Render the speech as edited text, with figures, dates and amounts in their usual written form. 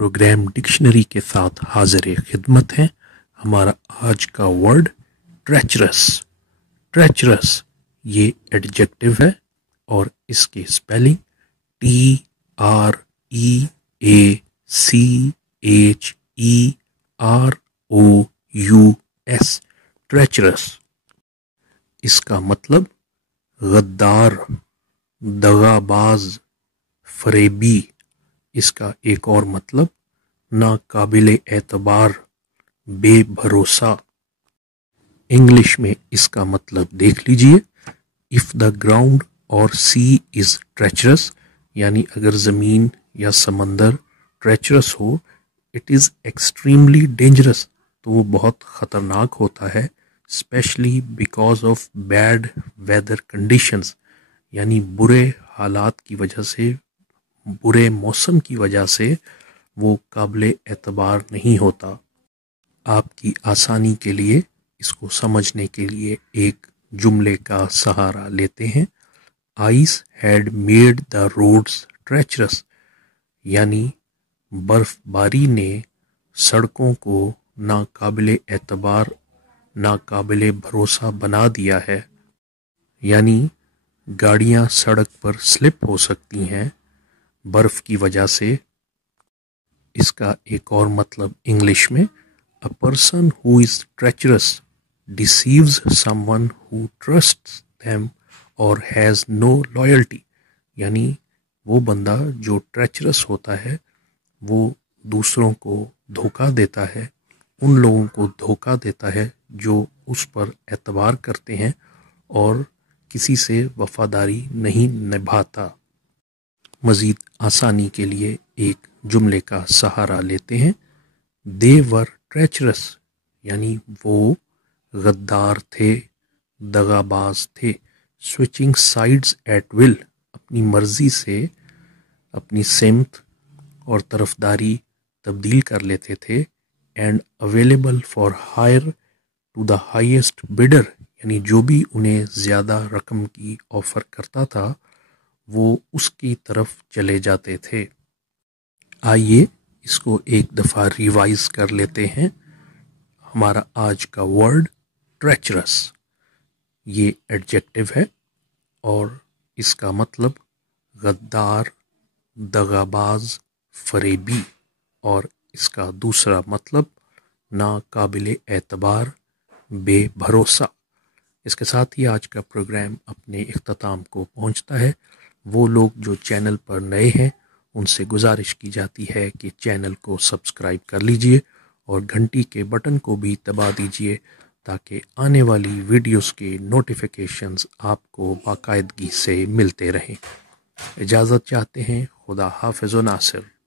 Programme dictionary के साथ हाजिर खिदमत हैं। हमारा आज का वर्ड ट्रेचरस। ट्रेचरस ये एडजेक्टिव है और इसकी स्पेलिंग TREACHEROUS ट्रेचरस। इसका मतलब गद्दार, दगाबाज, फरेबी। इसका एक और मतलब नाकाबिले एतबार, बेभरोसा। इंग्लिश में इसका मतलब देख लीजिए। इफ द ग्राउंड और सी इज ट्रेचरस, यानी अगर जमीन या समंदर ट्रेचरस हो, इट इज एक्सट्रीमली डेंजरस, तो वो बहुत खतरनाक होता है। Specially because of bad weather conditions, यानी बुरे हालात की वजह से, बुरे मौसम की वजह से वो काबिले एतबार नहीं होता। आपकी आसानी के लिए इसको समझने के लिए एक जुमले का सहारा लेते हैं। Ice had made the roads treacherous, यानी बर्फबारी ने सड़कों को नाकाबिले एतबार, नाकाबिले भरोसा बना दिया है। यानी गाड़ियां सड़क पर स्लिप हो सकती हैं बर्फ की वजह से। इसका एक और मतलब इंग्लिश में, a person who is treacherous deceives someone who trusts them और हैज नो लॉयल्टी, यानी वो बंदा जो ट्रेचरस होता है वो दूसरों को धोखा देता है, उन लोगों को धोखा देता है जो उस पर एतबार करते हैं और किसी से वफादारी नहीं निभाता। मजीद आसानी के लिए एक जुमले का सहारा लेते हैं। दे वर ट्रेचरस, यानी वो गद्दार थे, दगाबाज थे। स्विचिंग साइड्स एट विल, अपनी मर्जी से अपनी सिमत और तरफदारी तब्दील कर लेते थे। And available for hire to the highest bidder, यानी जो भी उन्हें ज़्यादा रकम की ऑफ़र करता था वो उसकी तरफ चले जाते थे। आइए इसको एक दफ़ा रिवाइज कर लेते हैं। हमारा आज का वर्ड ट्रेचरस, ये एडजेक्टिव है और इसका मतलब गद्दार, दगाबाज, फरेबी। और इसका दूसरा मतलब नाकाबिले एतबार, बेभरोसा। इसके साथ ही आज का प्रोग्राम अपने इख्तिताम को पहुंचता है। वो लोग जो चैनल पर नए हैं उनसे गुजारिश की जाती है कि चैनल को सब्सक्राइब कर लीजिए और घंटी के बटन को भी दबा दीजिए ताकि आने वाली वीडियोस के नोटिफिकेशंस आपको बाकायदगी से मिलते रहें। इजाज़त चाहते हैं। खुदा हाफ़िज़ व नासिर।